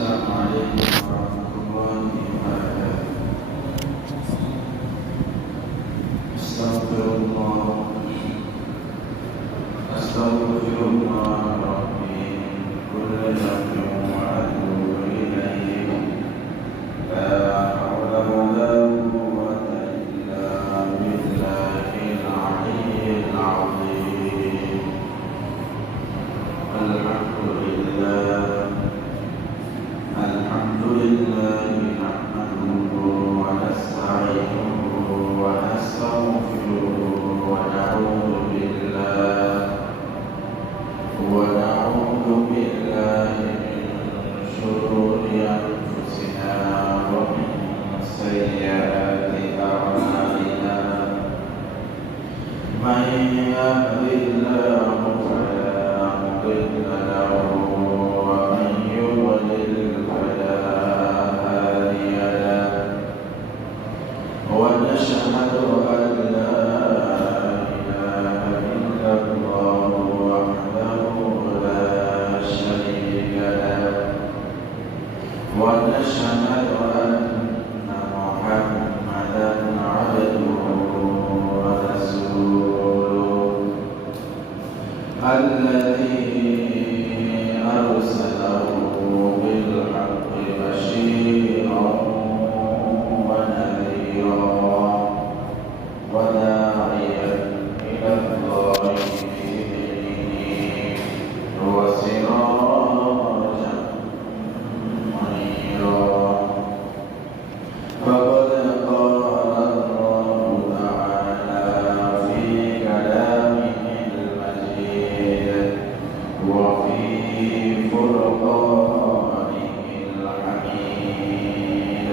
السلام عليكم ورحمة الله وبركاته. أستغفر الله ربي كل ذنب وأتوب إليه. لا حول ولا قوة إلا بالله العلي العظيم. الحمد لله نحمده ونستعينه ونستغفره ونعوذ بالله من شرور أنفسنا ومن سيئات أعمالنا. من يهد الله فلا مضل له ومن يضلل فلا هادي له. ونشهد أن لا إله إلا الله وحده لا شريك له. ونشهد أن محمدا عبده ورسوله الذي أرسله بالحق بشيرا ونذيرا وداعيا إلى الله بإذنه وسراجا منيرا. فقد قال الله تعالى في كلامه المجيد وفي فرقانه الحميد: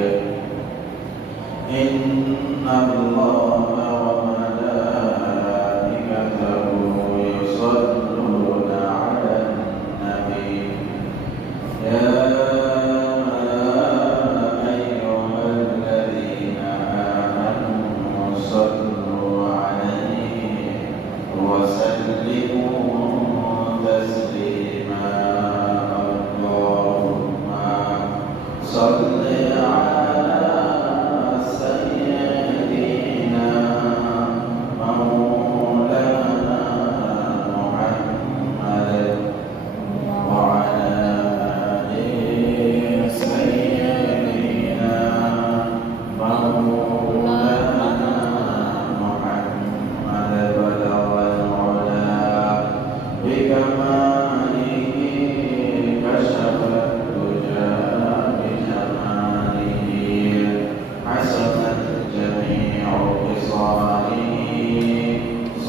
إن الله وملائكته يصلون على النبي يا أيها الذين آمنوا صلوا عليه وسلموا تسليما. اللهم صل على سيدنا مولانا محمد وعلى آل سيدنا مولانا محمد. بلغ العلا بكماله كشف الدجى بجماله حسنت جميع خصاله.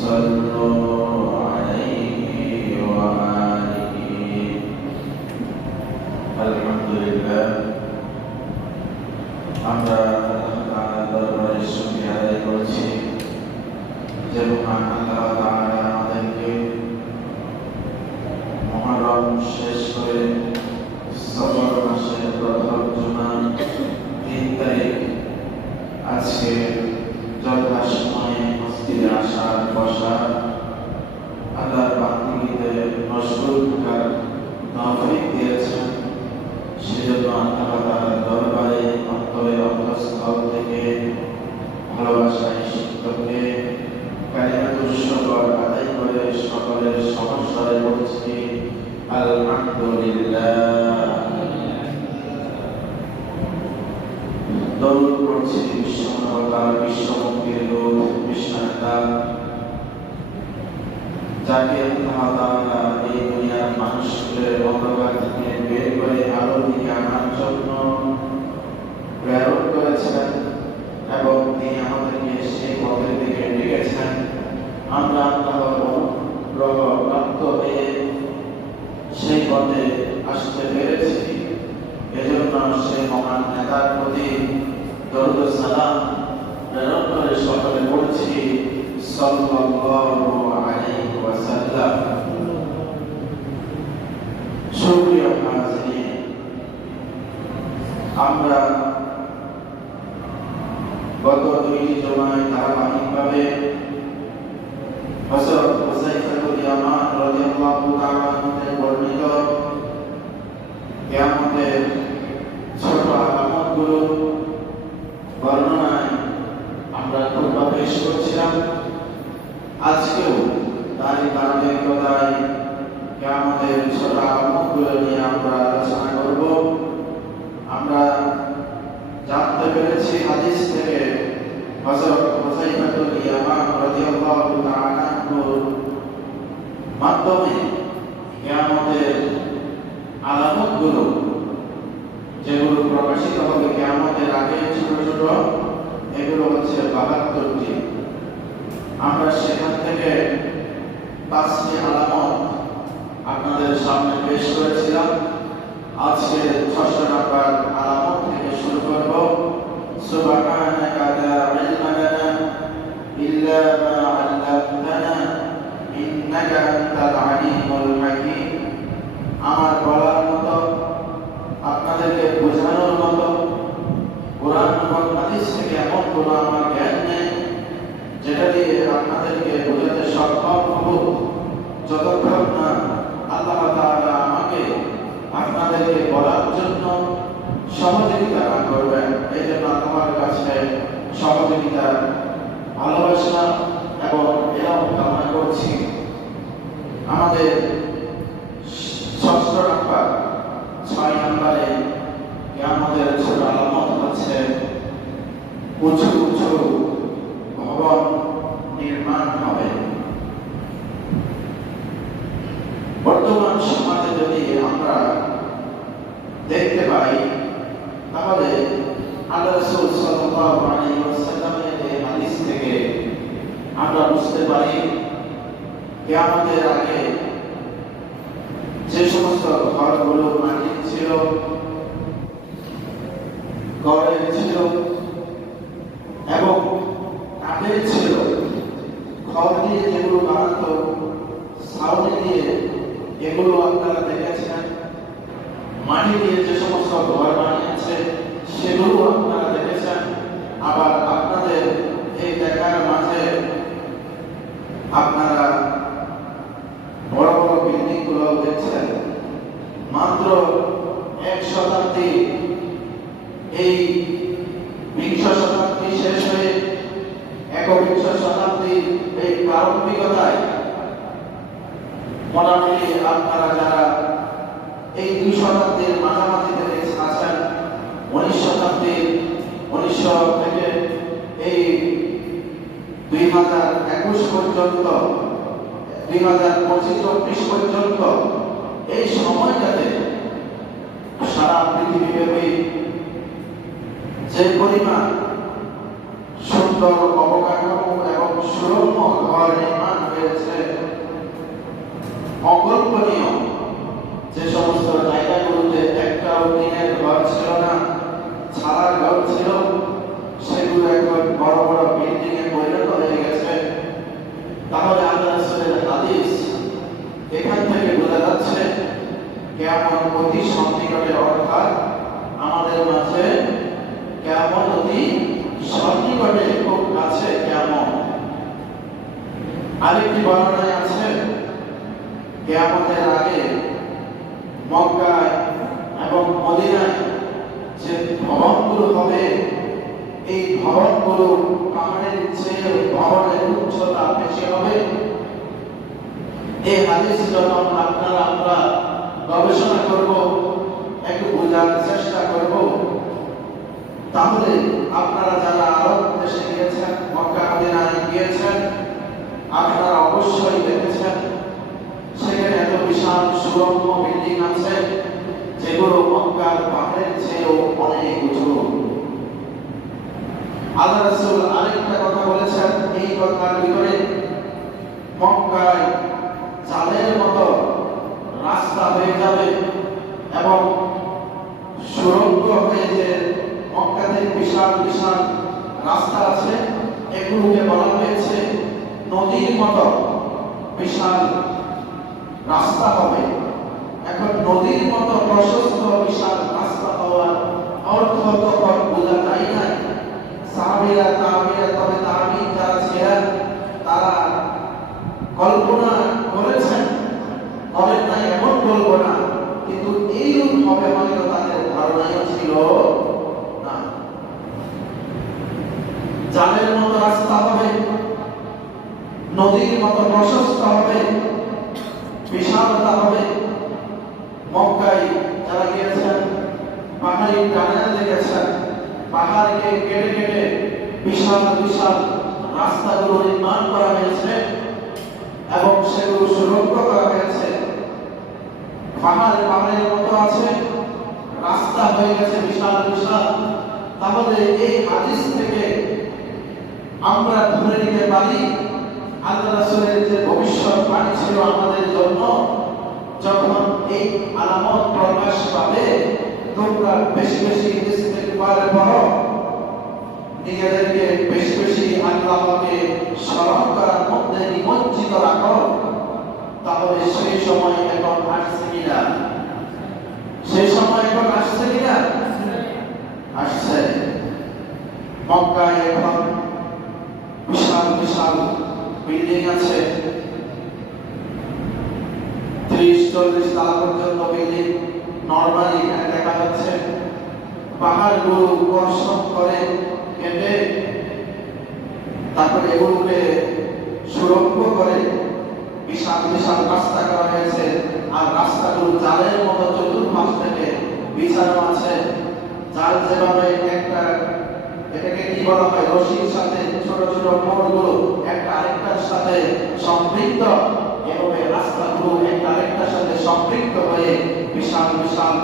صلوا عليه وآله. الحمد لله আমরা আল্লাহ দরবারে শুকরিয়া আদায় করছি যে মহান আল্লাহ তাআলা আমাদেরকে মুহররম শেষ করে সফর মাসের প্রথম জুমা 3 তারিখ আজকে যথাসময়ে মসজিদে আসার বসা আল্লাহর বান্দাকে মশগুল থাকার তৌফিক দিয়েছেন। সেজন্য আল্লাহ তাআলার দরবারে অন্তরের অন্তঃস্থল থেকে ভালোবাসায় শিক্ষককে কালিমাতুশ শুকর আদায় করে সকলের সমস্যায় বলছি আলহামদুলিল্লাহ। দরুদ পড়ছি বিশ্বমানবতার বিশ্বমুক্তির দূত বিশ্বনেতা যাকে আল্লাহ তাআলা এই দুনিয়ার মানুষকে অন্ধকার থেকে বের করে আলোর দিকে আনার জন্য প্রেরণ করেছেন এবং তিনি আমাদেরকে সেই পথের দিকে ডেকেছেন। আমরা আল্লাহর অনুগ্রহ প্রাপ্ত হয়ে সেই পথে আসতে পেরেছি। এজন্য সেই মহান নেতার প্রতি দরুদ ও সালাম প্রেরণ করে সকলে পড়ছি সাল্লাল্লাহু আলাইহি ওয়াসাল্লাম। সুপ্রিয় হাজিরিন, আমরা গত 2টি জুমায় ধারাবাহিকভাবে হযরত হুযায়ফা বিন ইয়ামান রাদিয়াল্লাহু তাআলা বর্ণিত কিয়ামতের কিয়ামতের ছোট আলামতগুলো নিয়ে আমরা আলোচনা করব। আমরা জানতে পেরেছি হাদিস থেকে হযরত হুযায়ফাতুল ইয়ামান রাদিয়াল্লাহু তাআলা আনহুর মাধ্যমে কিয়ামতের আলামতগুলো যেগুলো প্রকাশিত হবে কিয়ামতের আগে ছোট ছোট, এগুলো হচ্ছে ৭২টি। আমরা সেখান থেকে ৫টি আলামত আপনাদের সামনে পেশ করেছিলাম। আজকে ৬০০ নম্বর আলামত থেকে শুরু করব। সুবহানাকা লা ইলমা লানা ইল্লা মা 'আল্লামতানা ইন্নাকা আনতাল আলিমুল হাকীম। আমার বলার মতো, আপনাদেরকে বোঝানোর মতো কোরআন এবং হাদিস থেকে এমন কোনো আমার জ্ঞান নেই যেটা দিয়ে আপনাদেরকে বোঝাতে সক্ষম হব, যতক্ষণ না আল্লাহ তাআলা আমাকে আপনাদেরকে বলার জন্য সহযোগিতা না করবেন। এই জন্য আমার কাছে সহযোগিতা, ভালোবাসা এবং এরাও কামনা করছি। আমাদের ৬ নম্বরে কিয়ামতের ছোট আলামত হচ্ছে উঁচু উঁচু ভবন নির্মাণ হবে। বর্তমান সমাজে যদি আমরা দেখতে পাই, তাহলে আল্লাহ রাসূল সাল্লাল্লাহু আলাইহি ওয়াসাল্লামের এই হাদিস থেকে আমরা বুঝতে পারি কিয়ামতের আগে যে সমস্ত ঘরগুলো মাটির ছিল, গড়ের ছিল এবং কাঠের ছিল, খড় দিয়ে যেগুলো বানাতো, ছাউনি দিয়ে, এগুলো আপনারা দেখেছেন। মাটি দিয়ে যে সমস্ত ঘর বানিয়েছে সেগুলো আপনারা দেখেছেন। আবার আপনাদের এই দেখার মাঝে আপনারা বড় বড় বিল্ডিং গুলো দেখছেন। মাত্র ১ শতাব্দী, এই ২০ শতাব্দী শেষ হয়ে ১বিংশ শতাব্দীর এই প্রারম্ভিকতায় মোটামুটি আপনারা যারা এই ২ শতাব্দীর মাঝামাঝি থেকে আছেন, ১৯ শতাব্দীর ১৯০০ থেকে এই ২০২১ পর্যন্ত, ২০২৫-২৬ পর্যন্ত, এই সময়টাতে সারা পৃথিবীব্যাপী যে পরিমাণ সুন্দর অবকাঠামো এবং সুরম্য ঘর নির্মাণ হয়েছে, অকল্পনীয়। যে সমস্ত জায়গাগুলোতে একটাও টিনের ঘর ছিল না, ছালার ঘর ছিল, সেগুলো এখন বড় বড় বিল্ডিং এ পরিণত হয়ে গেছে। তাহলে আল্লাহ রাসূলের হাদিস এখান থেকে বোঝা যাচ্ছে কিয়ামত অতি সন্নিকটে, অর্থাৎ আমাদের মাঝে কিয়ামত অতি সন্নিকটে, খুব কাছে কিয়ামত। আরেকটি বর্ণনায় আছে কিয়ামতের আগে মক্কায় এবং মদিনায় যে ভবনগুলো হবে, এই ভবনগুলো পাহাড়ের চেয়ে ভবনের উচ্চতা বেশি হবে। এই হাদিস যখন আমরা গবেষণা করব, একটু বোঝার চেষ্টা করব, তাহলে আপনারা যারা আরব দেশে গিয়েছেন, মক্কা মদিনায় গিয়েছেন, আপনারা অবশ্যই দেখেছেন সেখানে এত বিশাল সুরম্য বিল্ডিং আছে যেগুলো মক্কার পাহাড়ের চেয়েও অনেক উঁচু। আল্লাহ রাসূল আরেকটা কথা বলেছেন এই কথার ভিতরে, মক্কায় চালের মতো রাস্তা হয়ে যাবে এবং সুড়ঙ্গ হয়ে যে মক্কাতে বিশাল বিশাল রাস্তা আছে, এগুলোকে বলা হয়েছে নদীর মতো বিশাল রাস্তা হবে। এখন নদীর মতো প্রশস্ত বিশাল রাস্তা হওয়ার অর্থ তখন বোঝা যায় না। সাহাবীরা তবে তাবিঈন যারা ছিলেন তারা কল্পনা করেছেন, করেন নাই এমন কল্পনা, কিন্তু এইরূপ হবে হয়তো তাদের ধারণাও ছিল না। জালের মতো রাস্তা হবে, নদীর মতো প্রশস্ত হবে, বিশালতা হবে, সাবমারিন টানেল দেখেছেন, পাহাড়কে কেটে কেটে বিশাল বিশাল রাস্তাগুলো নির্মাণ করা হয়েছে এবং সেগুলো সুরঙ্গ করা হয়েছে। পাহাড় পাহাড়ের মতো আছে, রাস্তা হয়ে গেছে বিশাল বিশাল। তাহলে এই হাদিস থেকে আমরা ধরে নিতে পারি আল্লাহ রাসূলের যে ভবিষ্যৎবাণী ছিল আমাদের জন্য, যখন এই আলামত প্রকাশ পাবে তোমরা বেশি বেশি ইস্তেগফার করো, নিজেদেরকে বেশি বেশি আল্লাহকে স্মরণ করার মধ্যে নিমজ্জিত রাখো। তাহলে সেই সময় এখন আসছে কিনা? সেই সময় এখন আসছে কিনা? আসছে। মক্কায় এখন বিশাল বিশাল বিল্ডিং আছে, 30-40 তলা পর্যন্ত বিল্ডিং নরমালি এখানে দেখা যাচ্ছে। পাহাড়গুলো বর্ষণ করে কেটে তারপরে এগুলোকে সুরঙ্গ করে বিশাল বিশাল রাস্তা করা হয়েছে। আর রাস্তাগুলো জালের মতো চতুর্পাশ থেকে বিছানো আছে। জাল যেভাবে একটা, এটাকে কি বলা হয়, রশির সাথে ছোট ছোট মোড়গুলো একটা আরেকটার সাথে সম্পৃক্ত, এভাবে রাস্তাগুলো একটা আরেকটার সাথে সম্পৃক্ত হয়ে বিশাল বিশাল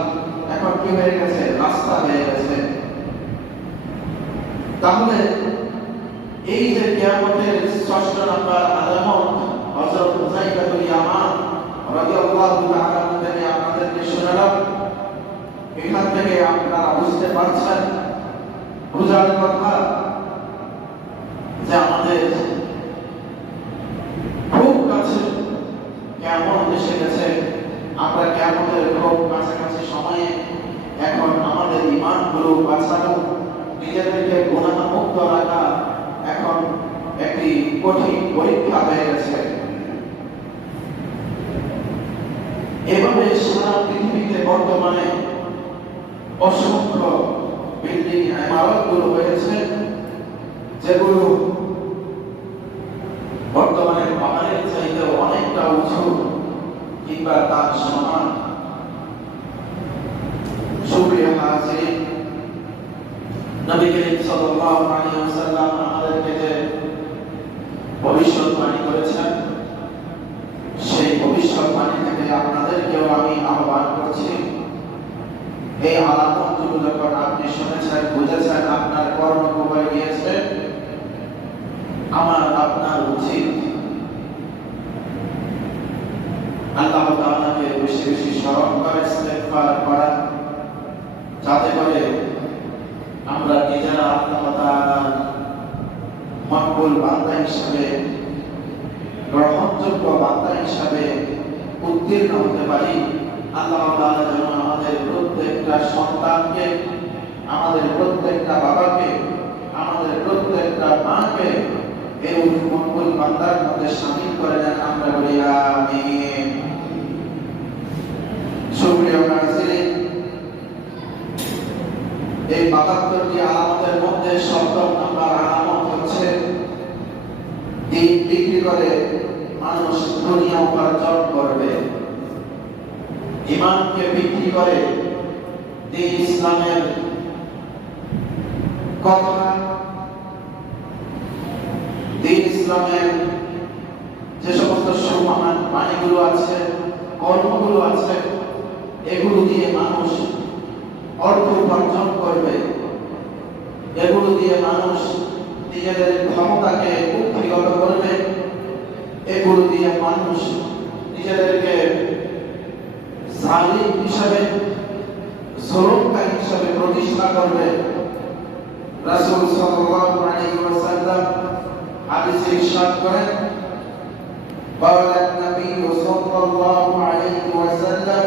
এখন কি হয়ে গেছে? রাস্তা হয়ে গেছে। তাহলে এই যে কিয়ামতের 6 নম্বর আলামত হযরত হুযায়ফা বিন ইয়ামান রাদিয়াল্লাহু তাআলা থেকে আপনাদেরকে শোনালাম। এখান থেকে আপনারা বুঝতে পারছেন, বুঝার কথা যে আমাদের খুব কাছে কিয়ামত এসে গেছে। আমরা কিয়ামতের খুব কাছাকাছি সময়ে এখন আমাদের ঈমানগুলো বাঁচানো, নিজেদেরকে গুনাহ মুক্ত রাখা এখন একটি কঠিন পরীক্ষা হয়ে গেছে। এভাবে সারা পৃথিবীতে বর্তমানে অসংখ্য বিল্ডিং ইমারতগুলো হয়েছে, যেগুলো বর্তমানে পাহাড়ের চাইতে অনেকটা উঁচু কিংবা তার সমান। সুপ্রিয় হাজিরিন, নবী করিম সাল্লাল্লাহু আলাইহি ওয়াসাল্লাম আমাদেরকে যে ভবিষ্যৎবাণী করেছেন, সেই ভবিষ্যৎবাণী থেকে আপনাদেরকেও আমি আহ্বান করছি, এই আলামতগুলো যখন আপনি শুনেছেন, বুঝেছেন, আপনার কর্মে গিয়েছে, আমার আপনার উচিত আল্লাহ তাআলাকে বেশি বেশি স্মরণ করে ইস্তেগফার করা, যাতে করে আমরা নিজেরা আল্লাহ তাআলার মকবুল বান্দা হিসেবে, গ্রহণযোগ্য বান্দা হিসেবে উত্তীর্ণ হতে পারি। আল্লাহ তাআলা যেন আমাদের প্রত্যেকটা সন্তানকে, আমাদের প্রত্যেকটা বাবাকে, আমাদের প্রত্যেকটা মাকে এই মকবুল বান্দার মধ্যে শামিল করে নেন। আমরা বলি আমিন। সুপ্রিয় হাজিরিন, এই ৭২টি আলামতের মধ্যে ৭০ নম্বর আলামত হচ্ছে দিন বিক্রি করে মানুষ দুনিয়া উপার্জন করবে। ঈমানকে বিক্রি করে দিন ইসলামের কথা, দিন ইসলামের যে সমস্ত সম্মান বাণীগুলো আছে, কর্মগুলো আছে, এগুলো দিয়ে মানুষ অর্থ উপার্জন করবে। এগুলো দিয়ে মানুষ নিজেদের ক্ষমতাকে কুক্ষিগত করবে। এগুলো দিয়ে মানুষ নিজেদেরকে জালিম হিসাবে, জুলুমকারী হিসাবে প্রতিষ্ঠা করবে। রাসূল সাল্লাল্লাহু আলাইহি ওয়াসাল্লাম হাদিসে ইরশাদ করেন, قال النبي صلى الله عليه وسلم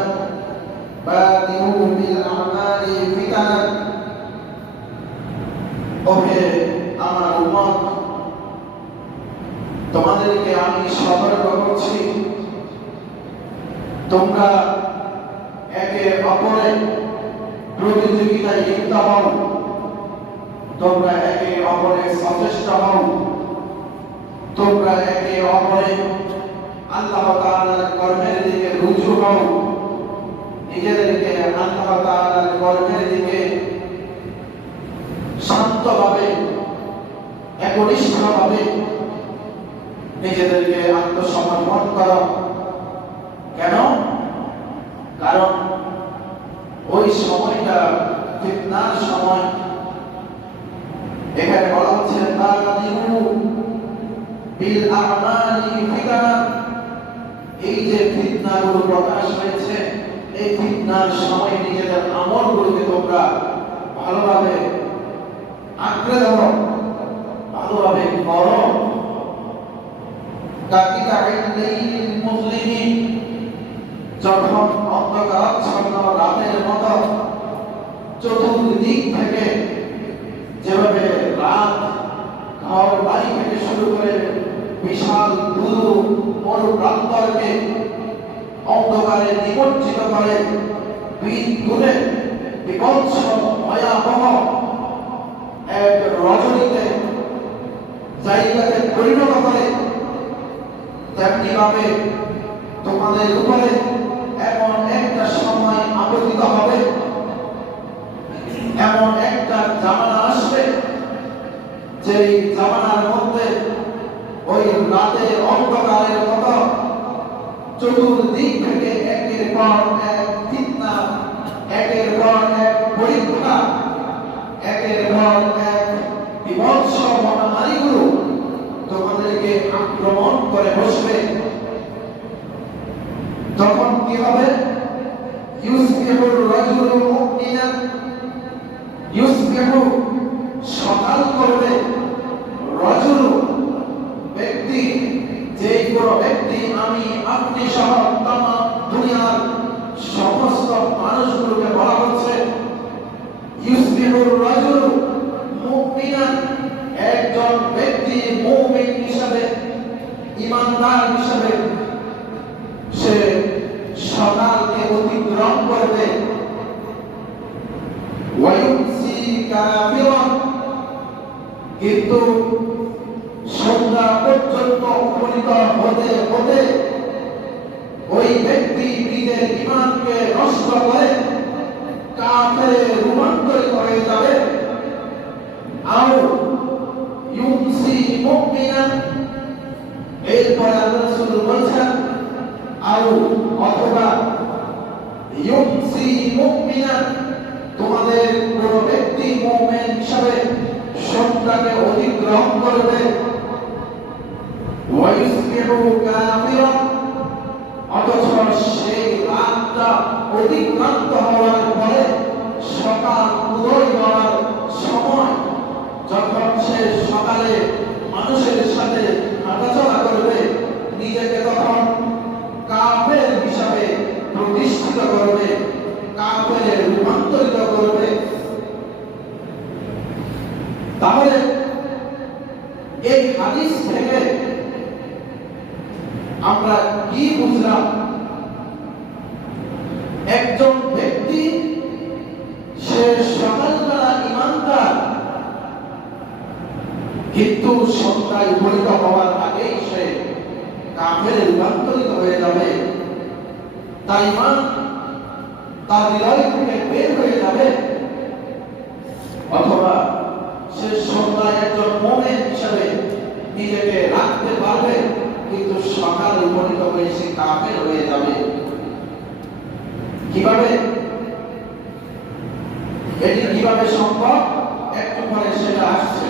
بادروا بالأعمال فتنا। ওহে আমার উম্মত, তোমাদেরকে আমি সতর্ক করছি, তোমরা একে অপরের প্রতিযোগিতায় লিপ্ত হও, তোমরা একে অপরের সচেষ্ট হও, তোমরা একে অপরের আল্লাহ তাআলার কর্মের দিকে রুজু হও। নিজেদেরকে আল্লাহ তাআলার কর্মের দিকে শান্তভাবে একনিষ্ঠভাবে নিজেদেরকে আত্মসমর্পণ করো। কেন? কারণ ওই সময়টা ফিতনার সময়। এখানে বলা হচ্ছে তাকাদিরু বিল আমালি ফিতনা। এই যে ফিতনাগুলো প্রকাশ হয়েছে, এই ফিতনার সময় নিজেদের আমলগুলোকে তোমরা ভালোভাবে আঁকড়ে ধরো, ভালোভাবে করো। মুসলিমিন, যখন অন্ধকারাচ্ছন্ন রাতের মতো চতুর্দিক থেকে যেভাবে রাত ঘর বাড়ি থেকে শুরু করে বিশাল ধুলো মরু প্রান্তরকে অন্ধকারে নিমজ্জিত করে, বিদ্যুতে বিভৎস ভয়াবহ এক রজনীতে জায়গাকে পরিণত করে, তেমনি ভাবে তোমাদের উপরে এমন একটা সময় আপতিত হবে, এমন একটা জামানা আসবে, যেই জামানার মধ্যে ওই রাতের অন্ধকারের মতো চতুর্দিক থেকে একের পর এক ফিতনা, একের পর এক পরীক্ষা, একের পর এক বিভৎস মহামারীগুলো তোমাদেরকে আক্রমণ করে বসবে। তখন কি হবে? ইউসবিহুর রাজুলু মুমিনান, ইউসবিহু সকাল করবে, রাজুলু ব্যক্তি, যে কোনো ব্যক্তি, আমি আপনি সহ তাম দুনিয়ার সমস্ত মানুষগুলোকে বলা হচ্ছে ইউসবিহুর রাজুলু মুমিনান, একজন ব্যক্তি মুমিন হিসাবে, ঈমানদার হিসাবে সে সকালকে অতিক্রম করবে। ওয়ায়ুমসি কাফিরান, কিন্তু সন্ধ্যা পর্যন্ত উপনীত হতে হতে ওই ব্যক্তি নিজের ঈমানকে নষ্ট করে কাফেরে রূপান্তরিত হয়ে যাবে। আও ইউমসি মুমিনান, এরপর আল্লাহ রাসূল বলছেন আও অথবা ইউমসি মুমিনান, তোমাদের কোন ব্যক্তি মুমিন হিসাবে সন্ধ্যাকে অতিক্রম করবে, ওয়াইসবিহু কাফিরান, অথচ সেই রাতটা অতিক্রান্ত হওয়ার পরে সকাল উদয় হওয়ার সময় যখন সে সকালে মানুষের সাথে হাঁটাচলা করবে, নিজেকে তখন কাফের হিসাবে প্রতিষ্ঠিত করবে, কাফেরে রূপান্তরিত করবে। তাহলে এই হাদিস থেকে আমরা কি বুঝলাম? একজন ব্যক্তি সে সকালবেলা ঈমানদার, কিন্তু সন্ধ্যায় উপনীত হওয়ার আগেই সে কাফেরে রূপান্তরিত হয়ে যাবে। তার ঈমান তার হৃদয় থেকে বের হয়ে যাবে। অথবা সে সন্ধ্যায় একজন মুমিন হিসাবে নিজেকে রাখতে পারবে, কিন্তু সকালে উপনীত হয়ে সে কাফের হয়ে যাবে। কিভাবে? এটি কিভাবে সম্ভব? একটু পরে সেটা আসছে।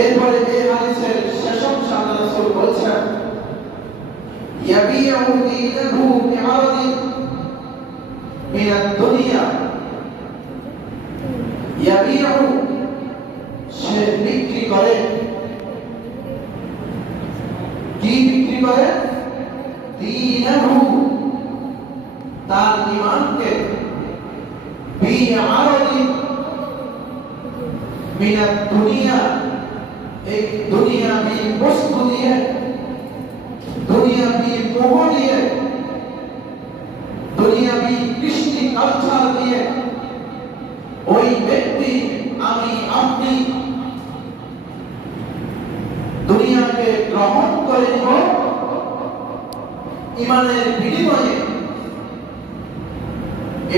এরপরে এই হাদিসের শেষ অংশে আল্লাহ রাসূল বলেছেন ইয়াবিউ দীনাহু বিআরাদিন মিনাদ দুনিয়া, ইয়াবিউ সে বিক্রি করে। কি বিক্রি করে? দীনাহু তার ঈমানকে, বিআরাদিন মিনাদ দুনিয়া एक दुनियावी वस्तु दिए, दुनियावी मोह दिए, दुनियावी कृष्टि कल्चर दिए, ওই ব্যক্তি আমি আপনি দুনিয়াকে গ্রহণ করে নিব ঈমানের বিনিময়ে,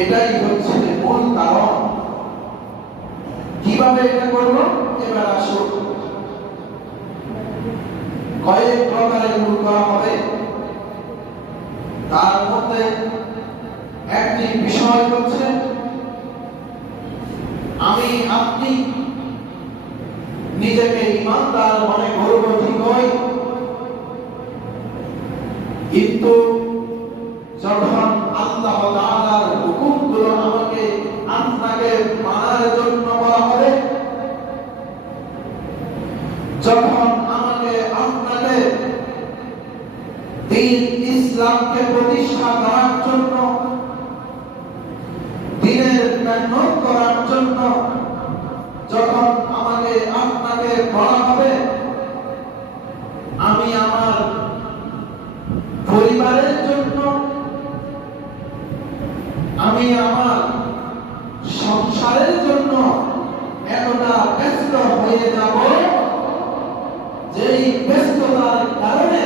এটাই হচ্ছে মূল কারণ। কিভাবে এটা করব? এবার আসুন, কয়েক প্রকারে ভুল করা হবে। তার মধ্যে একটি বিষয় হচ্ছে আমি আপনি নিজেকে ইমানদার মনে করব ঠিকই, কিন্তু যখন আল্লাহ তাআলার হুকুমগুলো আমাকে আপনাকে মানার জন্য বলা হবে, যখন আমাকে আপনাকে দ্বীন ইসলামকে প্রতিষ্ঠা করার জন্য, দ্বীনের মেহনত করার জন্য যখন আমাকে আপনাকে বলা হবে, আমি আমার পরিবারের জন্য, আমি আমার সংসারের জন্য এতটা ব্যস্ত হয়ে যাব যেই ব্যস্ততার কারণে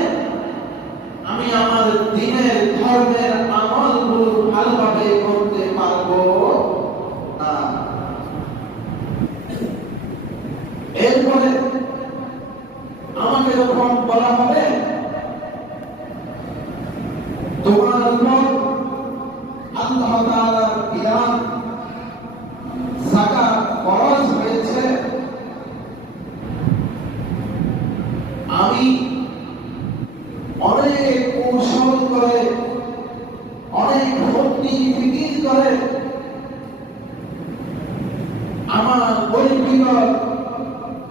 আমি আমার দ্বীনের ধর্মের আমলগুলো ভালোভাবে করতে পারবো না। এরপরে আমাকে যখন বলা হবে তোমার উপর আল্লাহ তাআলার বিধান যাকাত ফরজ হয়েছে, আমি অনেক কৌশল করে, অনেক ভক্তি ফিকির করে আমার পরিচিত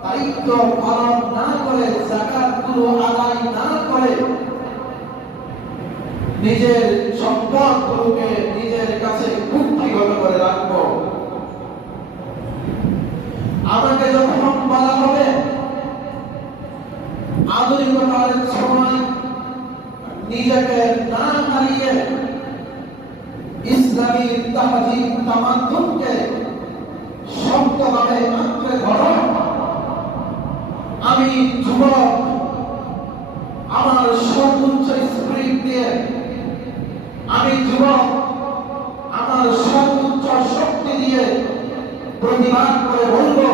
দায়িত্ব পালন না করে, যাকাতগুলো আদায় না করে নিজের সম্পদগুলোকে নিজের কাছে কুক্ষিগত করে রাখবো। আমাকে যখন বলা হবে আধুনিকতার সময় নিজেকে না হারিয়ে ইসলামী তাহজিব তামাদ্দুনকে শক্তভাবে আঁকড়ে ধরো, আমি যুবক আমার সর্বোচ্চ স্পিরিট দিয়ে, আমি যুবক আমার সর্বোচ্চ শক্তি দিয়ে প্রতিবাদ করে বলবো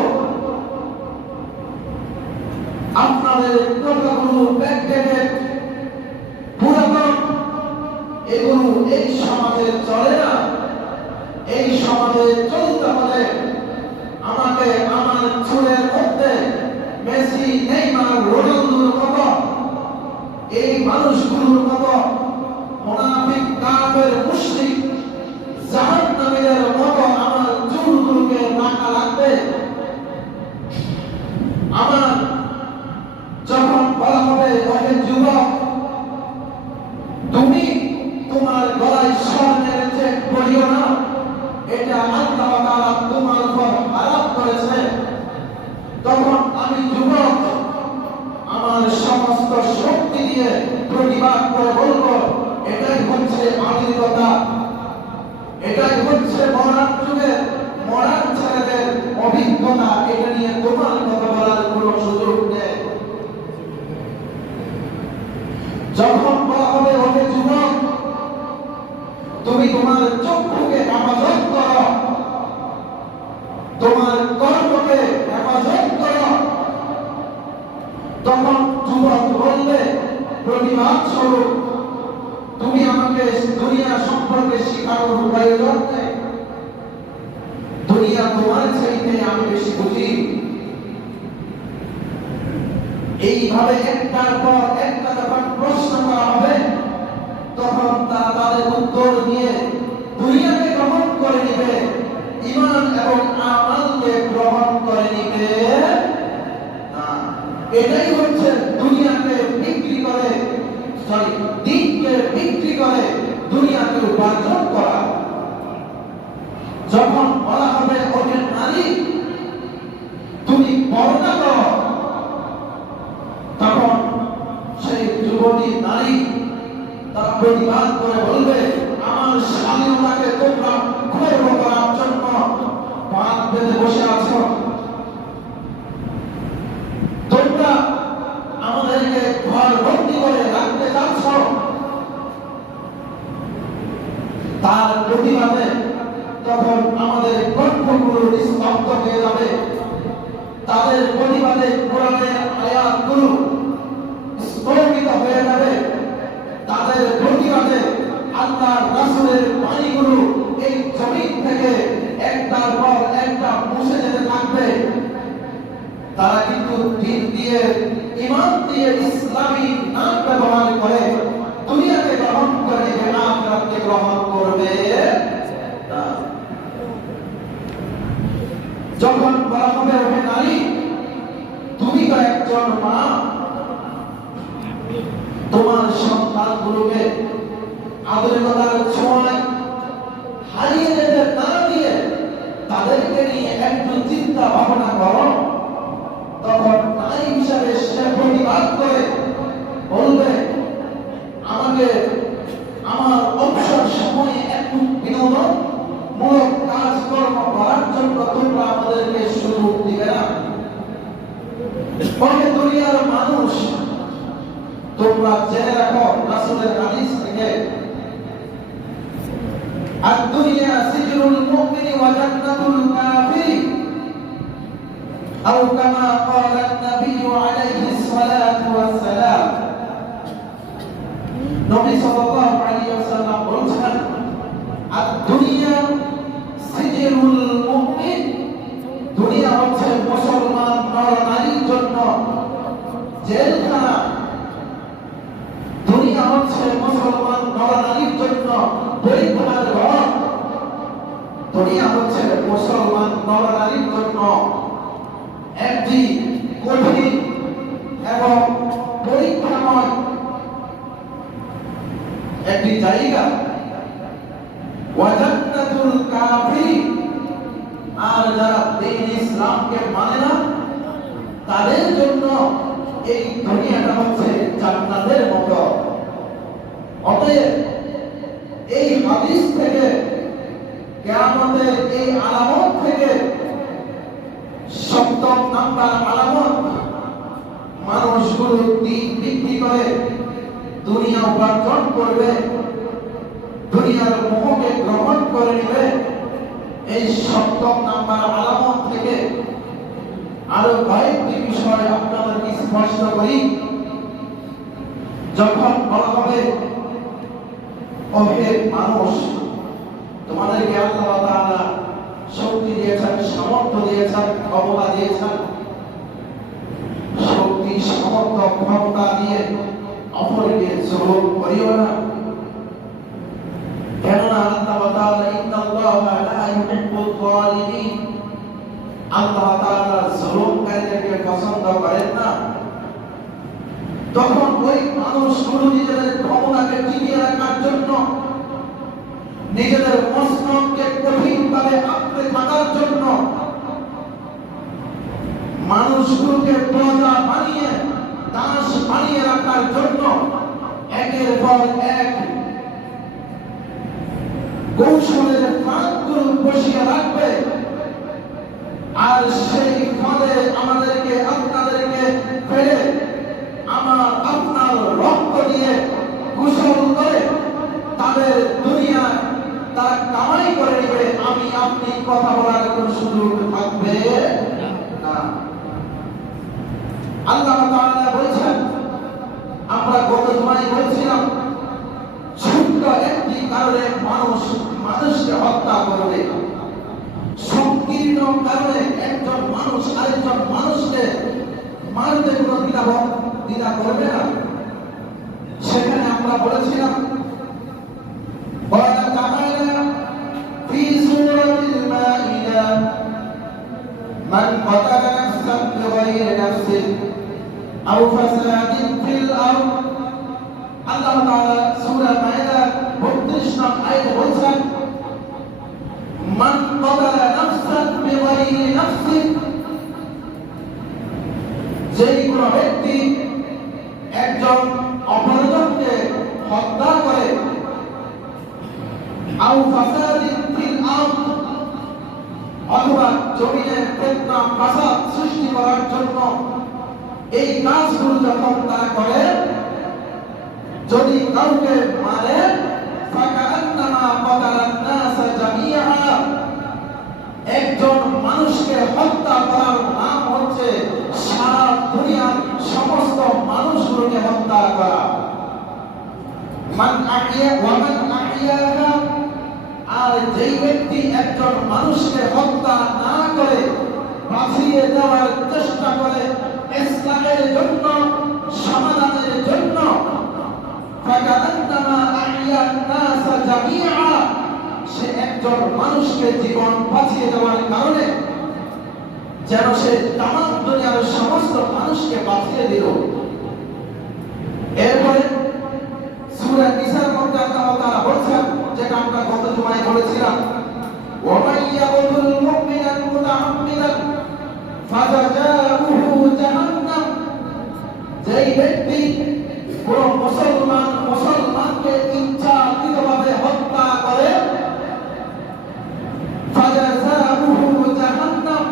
আপনাদের কথাগুলো ব্যাকডেটেড, পুরাতন, এগুলো এই সমাজে চলে না। এই সমাজে চলতে হলে আমাকে আমার চুলের মধ্যে মেসি, নেইমার, রোনালদোর মতো এই মানুষগুলোর মতো মুনাফিক, কাফের, মুশরিক, জাহান্নামীদের মতো আমার চুলগুলোকে রাখা লাগবে। আমার যখন বলা হবে ওহে যুবক, তুমি তোমার গলায় স্বর্ণের চেক পরিও না, এটা আল্লাহ তাআলা তোমার উপর আরোপ করেছে, তখন আমি যুবক আমার সমস্ত শক্তি দিয়ে প্রতিবাদ করে বলবো এটাই হচ্ছে আধুনিকতা, এটাই হচ্ছে মডার্ন যুগের মডার্ন ছেলেদের অভিজ্ঞতা। এটা নিয়ে তোমার কথা বলার কোনো সুযোগ নেই। যখন বলা হবে ওহে যুবক, তুমি তোমার চক্ষুকে হেফাজত করো, তোমার কর্মকে হেফাজত করো, তখন যুবক বলবে প্রতিবাদ স্বরূপ তুমি আমাকে দুনিয়া সম্পর্কে শেখানোর প্রয়োজন নেই, দুনিয়া তোমার চাইতে আমি বেশি বুঝি। এইভাবে একটার পর একটা যখন প্রশ্ন করা হবে, তখন তারা তাদের উত্তর দিয়ে দুনিয়াকে গ্রহণ করে নিবে, ঈমান এবং আমালকে গ্রহণ করে নিবে না। এটাই হচ্ছে দুনিয়াকে বিক্রি করে, দিনকে বিক্রি করে দুনিয়াকে উপার্জন করা। যখন বলা হবে ওকে নারী তুমি পর্দা করো, তখন সেই যুবতী নারী তারা প্রতিবাদ করে বলবে আমার স্বাধীনতাকে তোমরা খর্ব করার জন্য পাত বেঁধে বসে আছো, তোমরা আমাদেরকে ঘর বন্দি করে রাখতে চাচ্ছ। তার প্রতিবাদে তখন আমাদের কণ্ঠগুলো নিস্তব্ধ হয়ে যাবে। তাদের প্রতিবাদে কোরআনের আয়াতগুলো স্থগিত হয়ে যাবে। তাদের প্রতিবাদে আল্লাহর রাসূলের বাণীগুলো এই জমিন থেকে একটার পর একটা মুছে যেতে থাকবে। তারা কিন্তু দিন দিয়ে, ঈমান দিয়ে, ইসলামী নাম ব্যবহার করে দুনিয়াকে গ্রহণ করে নেবে, আখিরাতকে গ্রহণ করবে না। যখন বলা হবে ওহে নারী, তুমি তো একজন মা, তোমার সন্তানগুলোকে আধুনিকতার ছোঁয়ায় হারিয়ে যেতে না দিয়ে তাদেরকে নিয়ে একটু চিন্তা ভাবনা করো। তখন নারী হিসাবে সে প্রতিবাদ করে বলবে, আমাকে আমার অবসর সময়ে একটু বিনোদন মূলক কাজকর্ম করার জন্য তোমরা আমাদেরকে সুযোগ দিবে না। ফলে দুনিয়ার মানুষ, তোমরা জেনে রাখো রাসূলের হাদিস থেকে, আদ-দুনিয়া সিজনুল মুমিনি ওয়া জান্নাতুল কাফির, আও কামা ক্বালা an-নবী আলাইহিস সালাতু ওয়াস সালাম। নবী সাল্লাল্লাহু আলাইহি ওয়াসাল্লাম বলেছেন, আদ-দুনিয়া সিজনুল মুমিন, দুনিয়া হচ্ছে মুসলমান নর নারীর জন্য জেলখানা। দুনিয়া হচ্ছে মুসলমান নর নারীর জন্য পরীক্ষার ঘর। দুনিয়া হচ্ছে মুসলমান নর নারীর জন্য একটি কঠিন এবং পরীক্ষাময় একটি জায়গা। ওয়া জান্নাতুল কাফির, আর যারা দ্বীন ইসলামকে মানে না তাদের জন্য এই দুনিয়াটা হচ্ছে জান্নাতের মতো। অতএব এই হাদিস থেকে, কিয়ামতের এই আলামত থেকে সপ্তম নাম্বার আলামত, মানুষগুলো দিন বিক্রি করে দুনিয়া উপার্জন করবে, দুনিয়ার মোহকে গ্রহণ করে নেবে। এই সপ্তম নাম্বার আলামত থেকে আরো কয়েকটি বিষয় আপনাদেরকে স্পষ্ট করি। যখন বলা হবে, ওহে মানুষ, তোমাদেরকে আল্লাহ তাআলা শক্তি দিয়েছেন, সামর্থ্য দিয়েছেন, ক্ষমতা দিয়েছেন, শক্তি সামর্থ্য ক্ষমতা দিয়ে অপরকে জুলুম করিও না। কেননা আল্লাহ তাআলা ইন্নাল্লাহা লা ইউহিব্বুল যালিমিন, আল্লাহ তাআলা জুলুমকারীদেরকে পছন্দ করেন না। তখন ওই মানুষগুলো নিজেদের ক্ষমতাকে টিকিয়ে রাখার জন্য, নিজেদের মস্তককে কঠিনভাবে আঁকড়ে থাকার জন্য, মানুষগুলোকে প্রজা বানিয়ে, দাস বানিয়ে রাখার জন্য একের পর এক কৌশলের ফাঁকগুলো বসিয়ে রাখবে। আর সেই ফলে আমাদেরকে, আপনাদেরকে ফেলে আমার আপনার রক্ত দিয়ে গোসল করে তাদের দুনিয়া তারা কামাই করে নেবে। আমি আপনি কথা বলার কোন সুযোগ থাকবে না। আল্লাহ তাআলা বলেছেন, আমরা গত জুমায় বলছিলাম, ছোট্ট একটি কারণে মানুষকে হত্যা করবে, সংকীর্ণ কারণে একজন মানুষ আরেকজন মানুষকে মারতে কোনো দ্বিধা করবে না। সেখানে আমরা বলেছিলাম, ওয়ালা তাআলা ফি সূরাতিল মাঈদা, মান ক্বাতালা নাফসান বিগাইরি নাফসিন আও ফাসাদিন ফিল আরদ। আল্লাহ তাআলা সূরা মাঈদা 32 নং আয়াতে বলেছেন, মান ক্বাতালা নাফসান বিগাইরি নাফসিন, যেই কোনো ব্যক্তি একজন অপরজনকে হত্যা করে, আও ফাসাদিন ফিল আরদ, অথবা জমিনে ফিতনা ফাসাদ সৃষ্টি করার জন্য এই কাজগুলো যখন তারা করে, যদি কাউকে মারে, ফাকান্নামা ক্বাতালান নাস জামিআ, মানুষকে হত্যা করার নাম হচ্ছে সারা দুনিয়ার সমস্ত মানুষগুলোকে হত্যা করা। মান আহিয়া ওয়া মান আহিয়াহা, আর যেই ব্যক্তি একজন মানুষকে হত্যা না করে বাঁচিয়ে দেওয়ার চেষ্টা করে ইসলামের জন্য, সমাধানের জন্য, ফাকান্নামা আহিয়ান নাস জামিআ, সে একজন মানুষকে জীবন বাঁচিয়ে দেওয়ার কারণে যেন সে তামাম দুনিয়ার সমস্ত মানুষকে বাঁচিয়ে দিল। এরপরে সূরা নিসার মধ্যে আল্লাহ তাআলা বলেছেন, যেটা আমরা গত জুমায় বলেছিলাম, ওয়া মাইয়াকুল মুমিনান মুতাআম্মিদান ফাজাযাউহু জাহান্নাম, যেই ব্যক্তি কোন মুসলমানকে ইচ্ছাকৃতভাবে হত্যা করে, ফাজাযাউহু জাহান্নাম,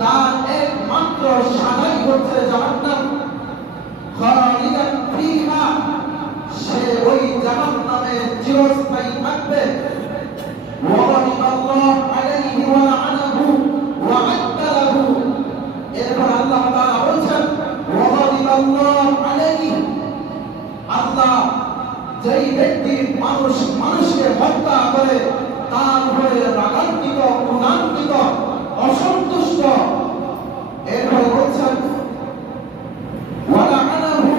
তার একমাত্র সাজাই হচ্ছে জাহান্নাম, খালিদান ফিহা, সে ওই জাহান্নামে চিরস্থায়ী থাকবে। ওয়ালাল্লাহু আলাইহি ওয়া লা'নাহু ওয়া আ'adda লাহু, এরপর আল্লাহ তাআলা বলেন ওয়ালাল্লাহু আলাইহি, আল্লাহ যেই ব্যক্তি মানুষকে হত্যা করে তার উপরে রাগান্বিত, ক্রোধান্বিত, অসন্তুষ্ট। এরপর বলছেন ওয়া লা'নাহু,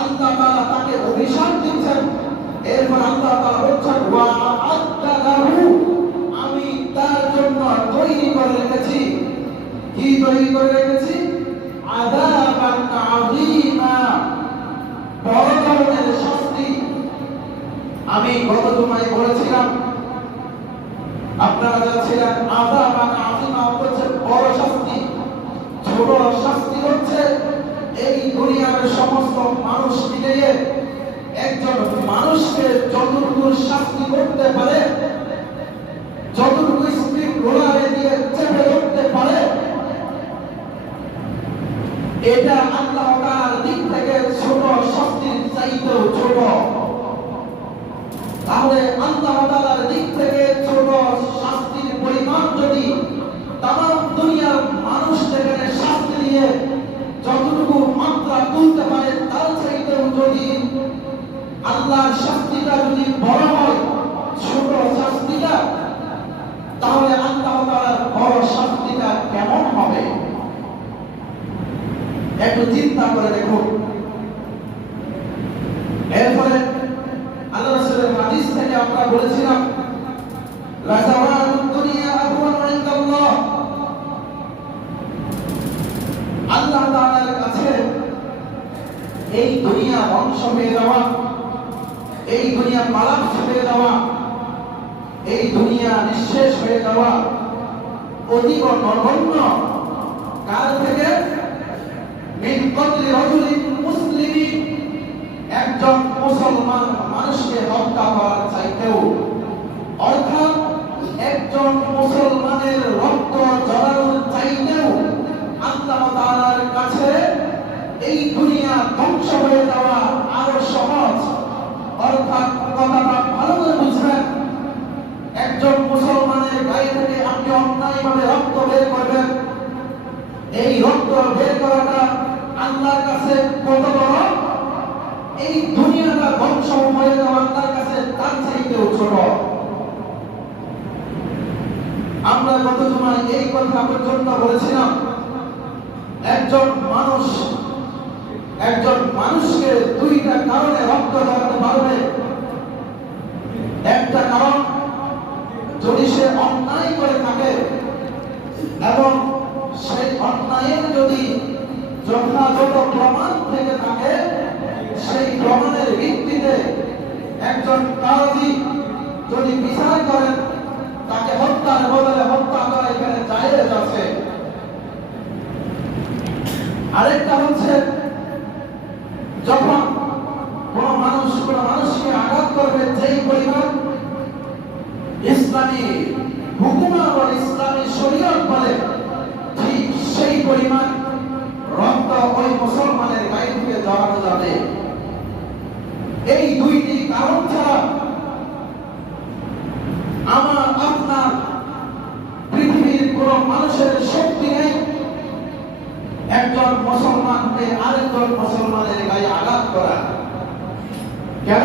আল্লাহ তাআলা তাকে অভিশাপ দিচ্ছেন। এরপর আল্লাহ তাআলা বলছেন ওয়া আ'adda লাহু, আমি তার জন্য তৈরি করে রেখেছি। কি তৈরি করে রেখেছি? আযাবান আযীমা, বড় ধরনের শাস্তি। আমি গত জুমায় বলেছিলাম, আপনারা যাচ্ছিলেন আযাবান আযীমা হচ্ছে বড় শাস্তি, ছোট শাস্তি হচ্ছে এই দুনিয়ার সমস্ত মানুষ মিলিয়ে একজন মানুষকে যতটুকু শাস্তি করতে পারে, যতটুকু স্পিড রোলারে দিয়ে চেপে ধরতে পারে, এটা আল্লাহ তাআলার দিক থেকে ছোট শাস্তির চাইতেও ছোট। তাহলে আল্লাহ তাআলার দিক থেকে ছোট শাস্তির পরিমাণ যদি তামাম দুনিয়ার মানুষ যেখানে শাস্তি দিয়ে যতটুকু মাত্রা তুলতে পারে, তার চাইতেও যদি আল্লাহর শাস্তিটা যদি বড় হয় ছোট শাস্তিটা, তাহলে আল্লাহ তাআলার বড় শাস্তিটা কেমন হবে একটু চিন্তা করে দেখুন। এরপরে আল্লাহ রাসূলের হাদিস থেকে আমরা বলেছিলাম লা যাওয়ালুদ দুনিয়া আহওয়ানু ইনদাল্লাহ, আল্লাহ তাআলার কাছে এই দুনিয়া ধ্বংস হয়ে যাওয়া, এই দুনিয়া মালাক্স হয়ে যাওয়া, এই দুনিয়া নিঃশেষ হয়ে যাওয়া অতীব নগণ্য। কার থেকে? মিন কতলি রাজুলিন মুসলিমিন, একজন মুসলমান মানুষকে হত্যা করার চাইতেও, অর্থাৎ একজন মুসলমানের রক্ত ঝরানোর চাইতেও আল্লাহ তাআলার কাছে এই দুনিয়া ধ্বংস হয়ে যাওয়া আরো সহজ। অর্থাৎ কথাটা ভালো করে বুঝবেন, একজন মুসলমানের গায়ে থেকে আপনি অন্যায়ভাবে রক্ত বের করবেন, এই রক্ত বের করাটা আল্লাহর কাছে কত বড়, এই দুনিয়াটা ধ্বংস হয়ে যাওয়া আল্লাহর কাছে তার চাইতেও ছোট। আমরা গত জুমায় এই কথা পর্যন্ত বলেছিলাম, একজন মানুষকে দুইটা কারণে রক্ত ঝরাতে পারবে। একটা কারণ, যদি সে অন্যায় করে থাকে এবং সেই অন্যায়ের যদি যথাযথ প্রমাণ থেকে থাকে, সেই প্রমাণের ভিত্তিতে একজন কাজী যদি বিচার করেন, তাকে হত্যার বদলে হত্যা করা এখানে জায়েজ আছে। আরেকটা হচ্ছে, যখন কোন মানুষকে আঘাত করবে, যেই পরিমাণ ইসলামী হুকুমা বা ইসলামী শরীয়ত বলে, ঠিক সেই পরিমাণ রক্ত ওই মুসলমানের গায়ে থেকে ঝরানো যাবে। এই দুইটি কারণ ছাড়া আমার আপনার পৃথিবীর কোন একজন মুসলমানকে আরেকজন মুসলমানের গায়ে আঘাত করা। কেন?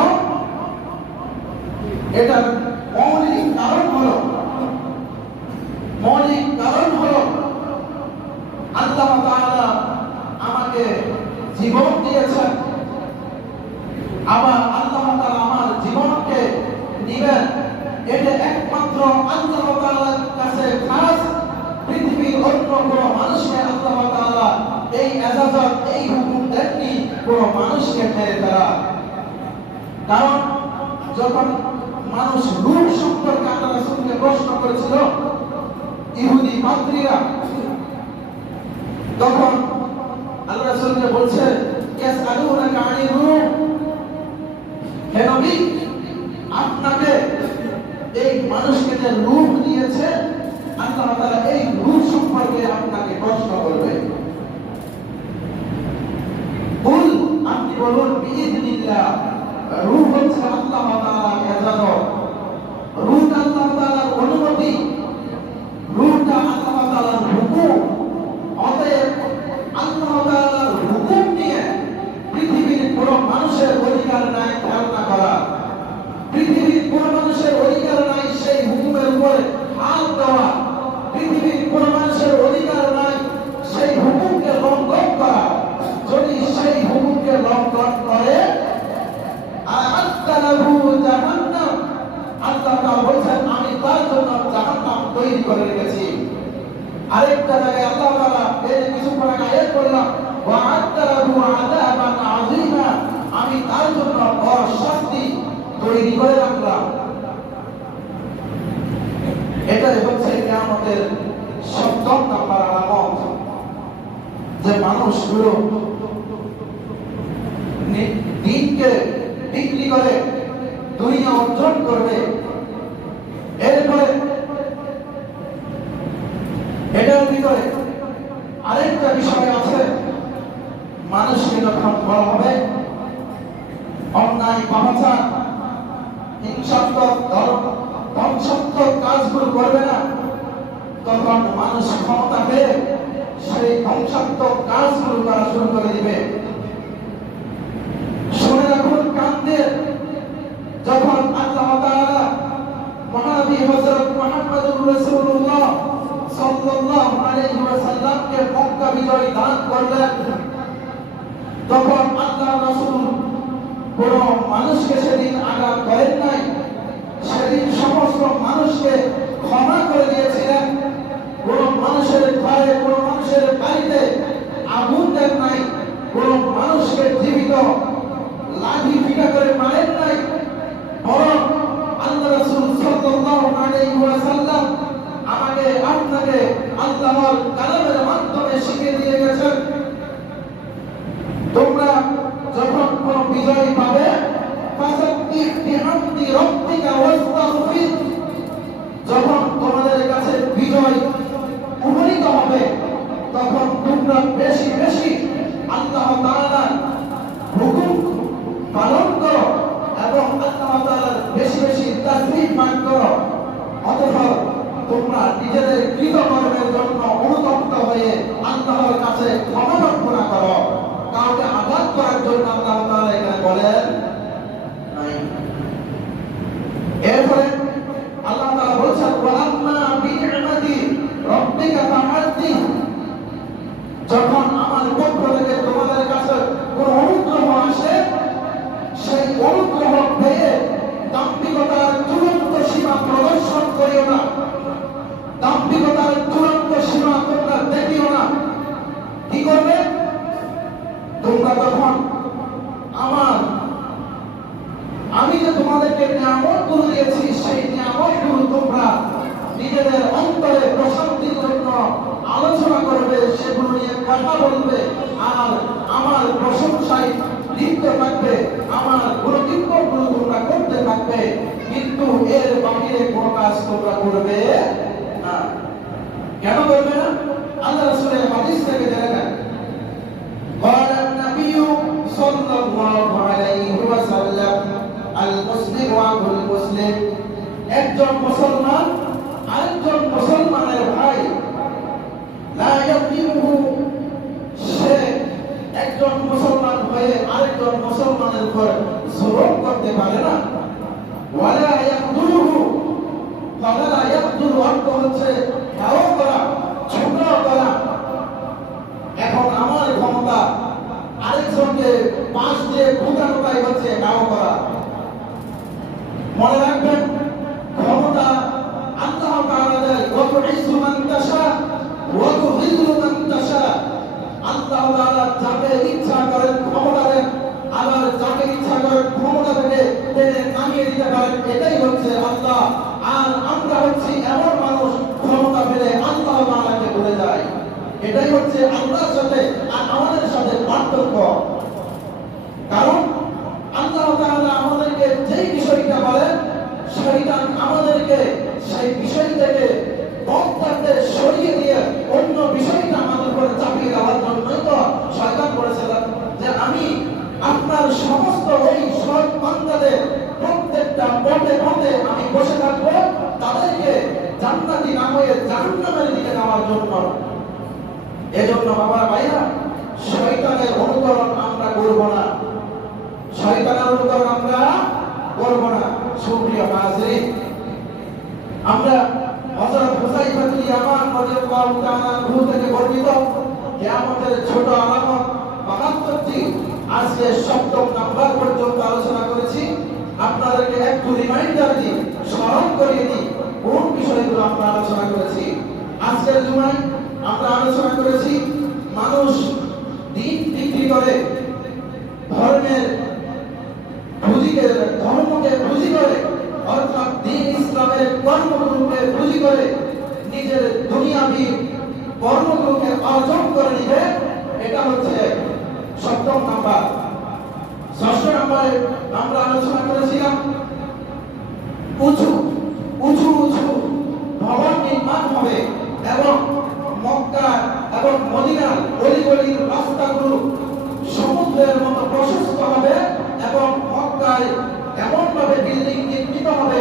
এটার মৌলিক কারণ হলো আল্লাহ তাআলা আমাকে জীবন দিয়েছেন, আবার আল্লাহ তাআলা আমার জীবনকে নিবেন। এটা একমাত্র আল্লাহ তাআলার কাছে খাস। পৃথিবীর অন্য কোন মানুষকে আল্লাহ তাআলা এই ইজাজত, এই হুকুম দেননি কোন মানুষকে মেরে ফেলা। কারণ যখন মানুষ রূহ সম্পর্কে আল্লাহ রাসূলকে প্রশ্ন করেছিল ইহুদি পাদ্রীরা, তখন আল্লাহ রাসূলকে বলছে ইয়াসআলুনাকা আনির রূহ, হে নবী আপনাকে এই মানুষকে যে রূহ দিয়েছে আল্লাহ তাআলা এই রূহ সম্পর্কে আপনাকে প্রশ্ন করবে। বল আপনি বলুন বিইذنিল্লাহ, রূহ হচ্ছে আল্লাহ তাআলার ইজাজত, রূহ আল্লাহ তাআলার অনুমতি, রূহটা আল্লাহ তাআলার হুকুম। অতএব আল্লাহ তাআলার হুকুম নিয়ে পৃথিবীর কোন মানুষের অধিকার নাই ধারণা করা। পৃথিবীর কোন মানুষের অধিকার নাই সেই হুকুমের উপরে হাত দেওয়া। পৃথিবীর কোন মানুষের অধিকার নাই সেই হুকুমকে লঙ্ঘন করা। যদি সেই হুকুমকে লঙ্ঘন করে আ'আদ্দালাহু জাহান্নাম, আল্লাহ তাআলা বলেন আমি তার জন্য জাহান্নাম তৈরি করে রেখেছি। আরেকটা জায়গায় আল্লাহ তাআলা এর কিছুক্ষণ আগে আয়াত করলাম ওয়া'আদ্দালাহু আযাবান আযীমা, আমি তার জন্য বড় শাস্তি তৈরি করে রাখলাম। এটাই হচ্ছে কিয়ামতের সপ্তম নাম্বার আলামত, যে মানুষগুলো দিনকে বিক্রি করে দুনিয়া অর্জন করবে। এরপরে এটার ভিতরে আরেকটা বিষয় আছে, মানুষকে যখন বলা হবে অন্যায় পাপাচার হিংসাত্মক ধ্বংসাত্মক কাজগুলো করবে না, তখন মানুষ ক্ষমতা পেয়ে সেই ধ্বংসাত্মক কাজগুলো করা শুরু করে দিবে। শুনে রাখুন কান দিয়ে, যখন আল্লাহ তাআলা মহানবী হযরত মুহাম্মদুর রাসূলুল্লাহ সাল্লাল্লাহু আলাইহি ওয়াসাল্লামকে মক্কা বিজয় দান করলেন, তখন আল্লাহ রাসূল কোন মানুষকে সেদিন আঘাত করেন নাই। সেদিন সমস্ত মানুষকে ক্ষমা করে দিয়েছিলেন। কোন মানুষের ঘরে, কোন মানুষের বাড়িতে আগুন দেন নাই, কোন মানুষকে জীবিত লাঠি পিটা করে মারেন নাই। বরং আল্লাহ রাসূল সাল্লাল্লাহু আলাইহি ওয়াসাল্লাম আমাকে আপনাকে আল্লাহর কালামের মাধ্যমে শিখিয়ে দিয়ে গেছেন, তোমরা যখন কোন বিজয় পাবে ফাসাব্বিহ বিহামদি রাব্বিকা ওয়াস্তাগফির, যখন তোমাদের কাছে বিজয় উপনীত হবে তখন তোমরা বেশি বেশি আল্লাহ তাআলার হুকুম পালন করো এবং আল্লাহ তাআলার বেশি বেশি তাসবিহ পাঠ করো। অতঃপর তোমরা নিজেদের কৃতকর্মের জন্য অনুতপ্ত হয়ে আল্লাহর কাছে ক্ষমা প্রার্থনা করো। কাউকে আঘাত করার জন্য আল্লাহ তাআলা এখানে বলেন নাই। এরপরে আল্লাহ তাআলা বলেছেন ওয়ালাম্মা বিনি'মাতি রাব্বিকা ফাহাদ্দিস, যখন আমার পক্ষ থেকে তোমাদের কাছে কোন অনুগ্রহ আসে সেই অনুগ্রহ পেয়ে দাম্ভিকতার চূড়ান্ত সীমা প্রদর্শন করিও না, দাম্ভিকতার চূড়ান্ত সীমা তোমরা দেখিও না। কি করবে? তোমরা তখন আমি যে তোমাদেরকে নিয়ামতগুলো দিয়েছি সেই নিয়ামতগুলো তোমরা নিজেদের অন্তরে প্রশান্তির জন্য আলোচনা করবে, সেগুলো নিয়ে কথা বলবে আর আমার প্রশংসায় লিপ্ত থাকবে, আমার গুণকীর্তনগুলো তোমরা করতে থাকবে, কিন্তু এর বাহিরে কোনো কাজ তোমরা করবে না। কেন করবে না? আল্লাহ রাসূলের হাদিস থেকে জেনে নেন। قال النبي صلى الله عليه وسلم المسلم أخو المسلم, একজন মুসলমান আরেকজন মুসলমানের ভাই, লা ইয়াযলিমুহু, সে একজন মুসলমান হয়ে আরেকজন মুসলমানের উপর জুলুম করতে পারে না। ওয়ালা ইয়াকদুরুহু, ওয়ালা ইয়াকদুরু অর্থ হচ্ছে হেয় করা, ছোট করা। এখন আমার ক্ষমতা আরেকজনকে পাশ দিয়ে ফুটানোটাই হচ্ছে হেয় করা। মনে রাখবেন, ক্ষমতা আল্লাহ তাআলা দেয়, ওয়া তুইজ্জু মান তাশা ওয়া তুযিল্লু মান তাশা। আল্লাহ তাআলা যাকে ইচ্ছা করেন ক্ষমতা দেন, আবার যাকে ইচ্ছা করেন ক্ষমতা থেকে টেনে নামিয়ে দিতে পারেন। এটাই হচ্ছে আল্লাহ। আর আমরা হচ্ছি এমন মানুষ, ক্ষমতা পেলে আল্লাহ তাআলাকে ভুলে যায়। এটাই হচ্ছে আল্লাহর সাথে আর আমাদের সাথে পার্থক্য। কারণ আল্লাহ তাআলা আমাদেরকে যেই বিষয়টা বলেন, শয়তান আমাদেরকে সেই বিষয় থেকে বক্তাকে সরিয়ে দিয়ে অন্য বিষয়টা আমাদের উপরে চাপিয়ে দেওয়ার জন্যই তো শয়তান বলেছিল যে আমি আপনার সমস্ত এই সৎ বান্দাদের প্রত্যেকটা পথে পথে আমি বসে থাকবো, তাদেরকে জান্নাতি না হয়ে জাহান্নামের দিকে নেওয়ার জন্য। এজন্য বাবা ভাইরা, শয়তানের অনুকরণ আমরা করব না, শয়তানের অনুকরণ আমরা করব না। সুপ্রিয় হাজিরিন, আমরা হযরত হুযায়ফা বিন ইয়ামান রাদিয়াল্লাহু তাআলা আনহু থেকে বর্ণিত কিয়ামতের ছোট আলামত ৭২টি আজকে ৭ম নাম্বার পর্যন্ত আলোচনা করেছি। আপনাদেরকে একটু রিমাইন্ডার দিই, স্মরণ করিয়ে দিই কোন বিষয়গুলো আমরা আলোচনা করেছি। আজকের জুমায় আমরা আলোচনা করেছি মানুষ দিন বিক্রি করে ধর্মকে পুঁজি করে, অর্থাৎ দ্বীন ইসলামের কর্মগুলোকে পুঁজি করে নিজের দুনিয়াবি কর্মগুলোকে অর্জন করে নিবে। এটা হচ্ছে ৭ম নাম্বার। ৬ষ্ঠ নম্বরে আমরা আলোচনা করেছিলাম উঁচু উঁচু উঁচু ভবন নির্মাণ হবে এবং মক্কা এবং মদিনার অলিগলির রাস্তাগুলো সমুদ্রের মতো প্রশস্ত হবে এবং মক্কায় এমন ভাবে বিল্ডিং নির্মিত হবে,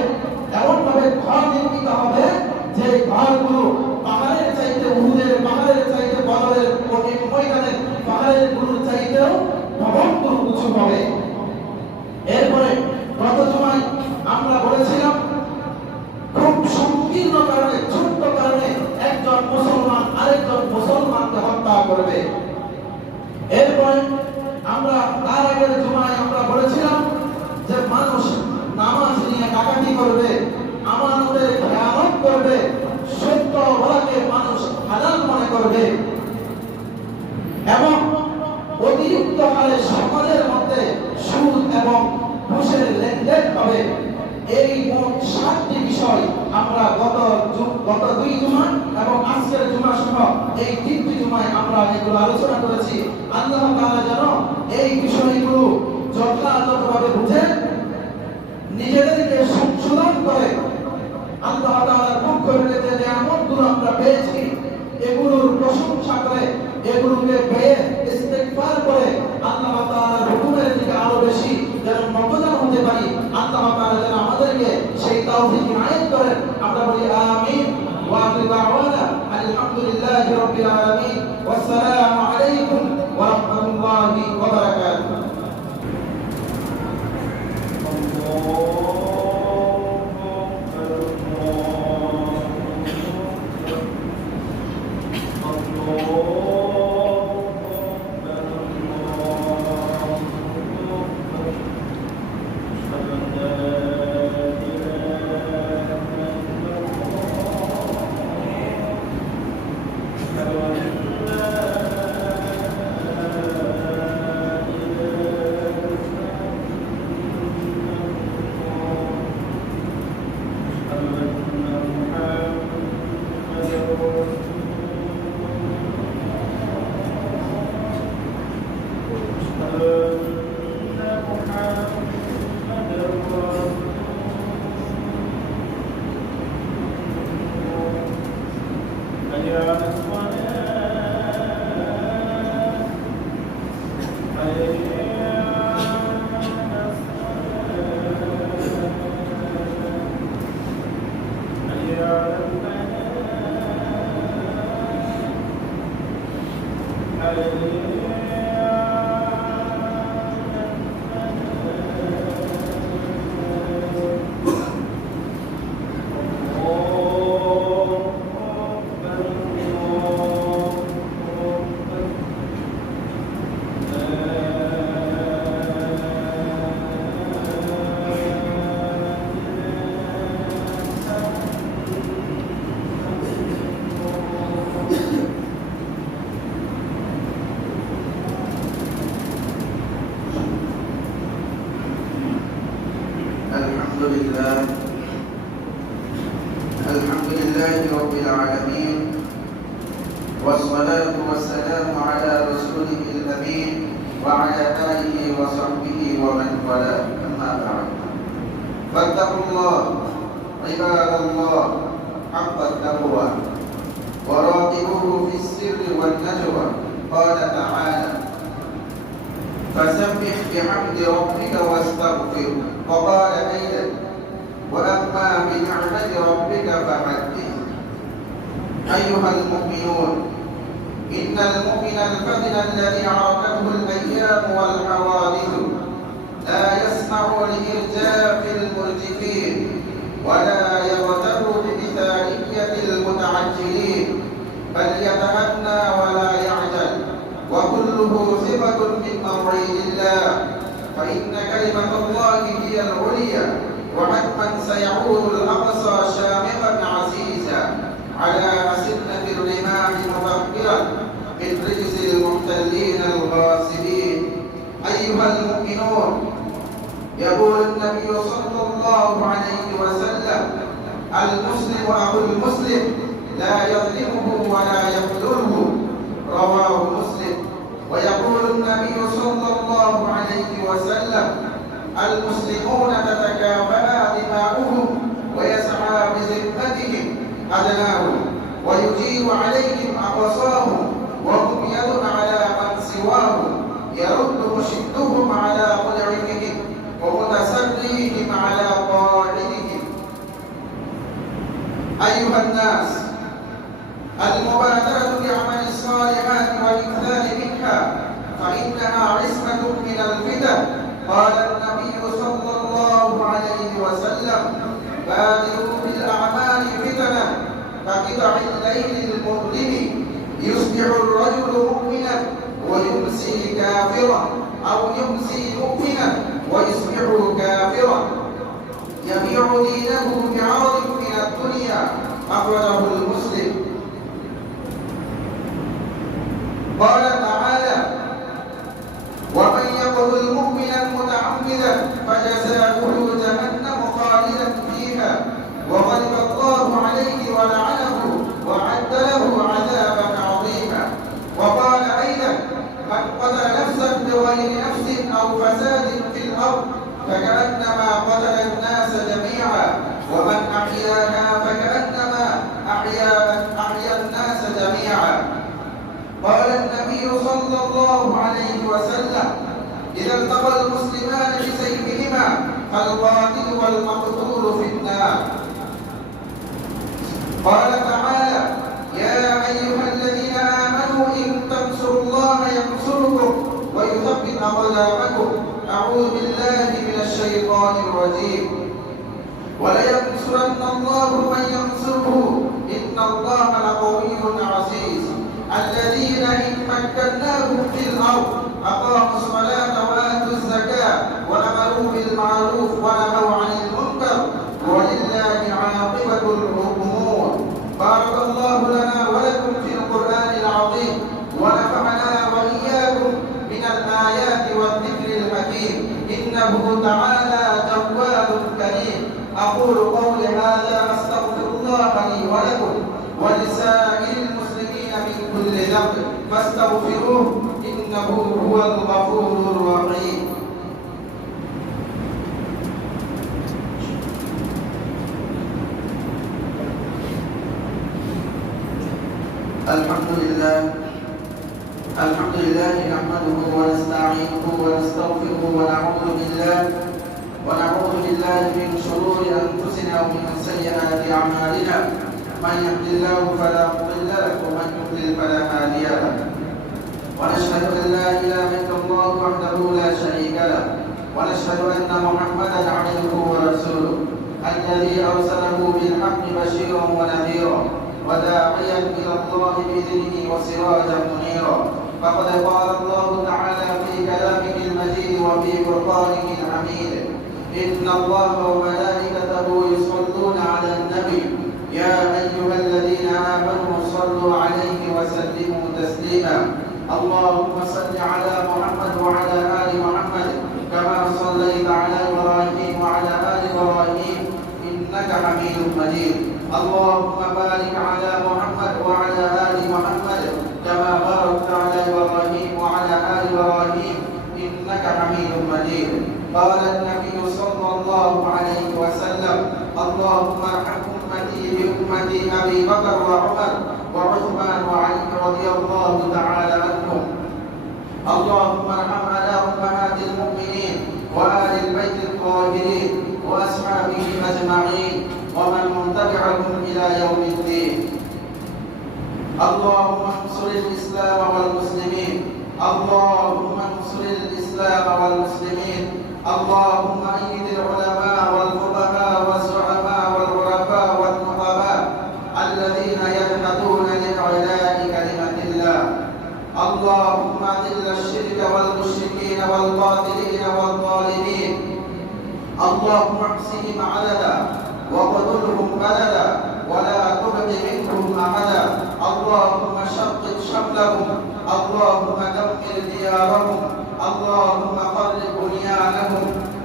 এমন ভাবে ঘর নির্মিত হবে যে ঘরগুলো পাহাড়ের চাইতে, উহুদের পাহাড়ের চাইতে, বদরের ময়দানের পাহাড়ের গুলোর চাইতেও ভবনগুলো উঁচু হবে। এরপরে গত জুমায় আমরা বলেছিলাম খুব সংকীর্ণ কারণে, ছোট্ট কারণে একজন মুসলমান আরেকজন মুসলমানকে হত্যা করবে। এরপরে আমরা তার আগের জুমায় আমরা বলেছিলাম যে মানুষ নামাজ নিয়ে ডাকাতি করবে, আমানতের খেয়ানত করবে, সত্য বলাকে মানুষ হালাল মনে করবে এবং অতিরিক্ত হারে সমাজের মধ্যে সুদ এবং ঘুষের লেনদেন হবে। এই মোট 7টি বিষয় আমরা গত 2 জুমা এবং আজকের জুমা সহ এই 3টি জুমায় আমরা এগুলো আলোচনা করেছি। আল্লাহ তাআলা যেন এই বিষয়গুলো যথাযথভাবে বুঝে নিজেদেরকে সংশোধন করে আল্লাহ তাআলার পক্ষ থেকে যে নিয়ামতগুলো আমরা পেয়েছি এগুলোর প্রশংসা করে, এগুলোকে পেয়ে ইস্তেগফার করে আল্লাহ তাআলার হুকুমের দিকে আরো বেশি যেন নতজান হতে পারি। আল্লাহ তাআলা যেন আমাদেরকে সেই তৌফিক ইনায়েত করেন। আমরা বলি আমিন। ওয়া আখিরু দাওয়ানা আলহামদুলিল্লাহি রাব্বিল আলামিন। ওয়াসসালামু আলাইকুম ওয়া রাহমাতুল্লাহি ওয়া বারাকাতুহু। Hallelujah. الحمد لله رب العالمين، والصلاة والسلام على رسوله الأمين وعلى آله وصحبه ومن والاه، أما بعد، فاتقوا الله عباد الله حق التقوى وراقبوه في السر والنجوى. قال تعالى: فسبح بحمد ربك واستغفره. وقال أيضا: وأما بنعمة ربك فحدث. أيها المؤمنون، إن المؤمن الفتن الذي عرفته الأيام والحوادث لا يسمع لإرجاف المرجفين ولا يغتر بمثالية المتعجلين، بل يتهنى ولا يعجل، وكله ثقة من موعد الله، فإن كلمة الله هي العليا، وحتما سيعود الأقصى شامخا عزيزا على أسنة الرماح مفكرا من رجس المحتلين الغاصبين. أيها المؤمنون، يقول النبي صلى الله عليه وسلم: المسلم أخو المسلم لا يظلمه ولا يخذله، رواه مسلم. ويقول النبي صلى الله عليه وسلم: المسلمون تتكافأ دماؤهم ويسعى بذمتهم أدناهم ويجير عليهم أقصاهم، وهم يد على من سواهم، يرد مشدهم على مدعكهم ومتسريهم على قاعدهم. أيها الناس، المبادرة بعمل الصالحات والإكثار منها فإنها عصمة من الفتن. قال النبي صلى الله عليه وسلم: بادروا بالأعمال فتنة كقطع الليل المظلم، يصبح الرجل مؤمنا ويمسي كافرا، أو يمسي مؤمنا ويصبح كافرا، يبيع دينه بعرض من الدنيا. أخرجه المسلم. قال تعالى: ومن يقتل مؤمنا متعمدا فجزاؤه جهنم خالدا فيها وغضب الله عليه ولعنه وأعد له عذابا عظيما. وقال أيضا: من قتل نفسا بغير نفس أو فساد في الأرض فكأنما قتل الناس جميعا، ومن أحياها فكأنما أحيا الناس جميعا. قال النبي صلى الله عليه وسلم: إذا التقى المسلمان بسيفهما فالقاتل والمقتول في النار. قال تعالى: يا أيها الذين آمنوا إن تنصروا الله ينصركم ويثبت أقدامكم. أعوذ بالله من الشيطان الرجيم. ولينصرن الله من ينصره إن الله لقوي عزيز. الذين إن مكناهم في الأرض أقاموا الصلاة وآتوا الزكاة وأمروا بالمعروف ونهوا عن المنكر ولله عاقبة الأمور. بارك الله لنا ولكم في القرآن العظيم، ونفعنا وإياكم من الآيات والذكر الحكيم، إنه تعالى جواد كريم. أقول قولي هذا أستغفر الله لي ولكم ولسائر المسلمين من كل ذنب فاستغفروه إنه هو الغفور الرحيم. الحمد لله نحمده ونستعينه ونستغفره ونعوذ بالله من شرور أنفسنا ومن سيئات أعمالنا. من يهد الله فلا مضل له ومن يضلل فلا هادي له. ونشهد أن لا إله إلا الله وحده لا شريك له، ونشهد أن محمدا عبده ورسوله الذي أرسله بالحق بشيرا ونذيرا وداعيا إلى الله بإذنه وسراجا منيرا. فقد قال الله تعالى في كلامه المجيد وفي قرآنه الحميد: إن الله وملائكته يصلون على النبي يا أيها الذين آمنوا صلوا عليه وسلموا تسليما. اللهم صل على محمد وعلى آل محمد كما صليت على إبراهيم وعلى آل إبراهيم إنك حميد مجيد. اللهم بارك على محمد وعلى آل محمد كما باركت على إبراهيم وعلى آل إبراهيم إنك حميد مجيد. قال النبي صلى الله عليه وسلم: اللهم ارحم أمتي بأمتي أبي بكر وعمر وعثمان وعلي رضي الله تعالى عنهم. اللهم ارحم على أمهات المؤمنين وآل البيت الطاهرين وأصحابهم أجمعين ومن تبعهم إلى يوم الدين. اللهم انصر الإسلام والمسلمين. اللهم انصر الإسلام والمسلمين. اللهم أيد العلماء والفقهاء والزعماء والغرفاء والنقباء الذين يجهدون لإعلاء كلمة الله. اللهم أذل الشرك والمشركين والقاتلين والظالمين. اللهم احصهم عددا وقتلهم بددا ولا تبق منهم أحدا. اللهم شقق شملهم. اللهم دمر ديارهم. اللهم خرب بنيانهم.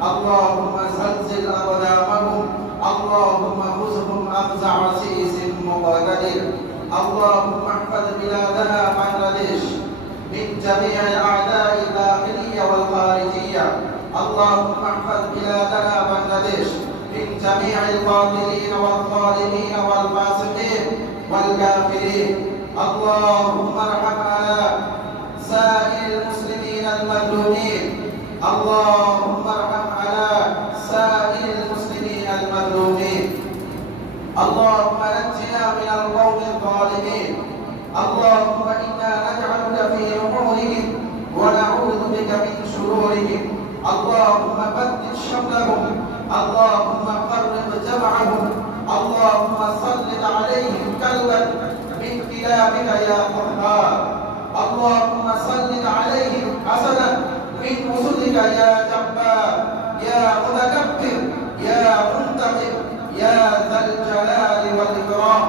اللهم زلزل أقدامهم. اللهم خذهم أخذ عزيز مقتدر. اللهم احفظ بلادنا بنغلاديش من جميع الأعداء الداخلية والخارجية. اللهم احفظ بلادنا بنغلاديش من جميع القاتلين والظالمين والفاسقين والكافرين. اللهم ارحم على سائر المسلمين المظلومين. اللهم ارحم على سائر المسلمين المظلومين. اللهم نجنا من القوم الظالمين. اللهم إنا نجعلك في نحورهم ونعوذ بك من شرورهم. اللهم بدد شملهم. اللهم فرق جمعهم. اللهم سلط عليهم كلا من كلابك يا قهار. اللهم سلط عليهم حسنا من أسدك يا جبار يا متكبر يا منتقم يا ذا الجلال والإكرام.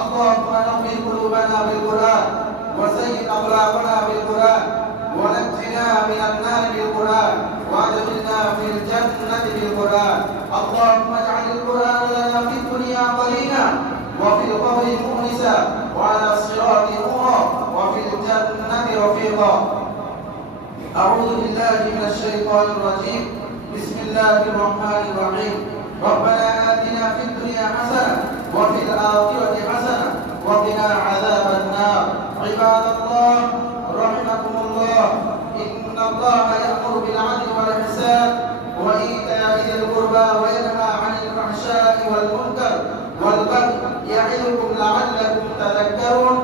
اللهم نور قلوبنا بالقرآن وزين أخلاقنا بالقرآن ونجنا من النار بالقرآن وادخلنا في الجنة بالقرآن. اللهم اجعل القرآن لنا في الدنيا قرينا وفي القبر مؤنسا وعلى الصراط نورا وفي الجنة رفيقا. أعوذ بالله من الشيطان الرجيم. بسم الله الرحمن الرحيم. ربنا آتنا في الدنيا حسنة وفي الآخرة حسنة وقنا عذاب النار. عباد الله رحمكم الله، إن الله يأمر بالعدل والإحسان وإيتاء ذي القربى وينهى عن الفحشاء والمنكر والبغي يعظكم لعلكم تذكرون.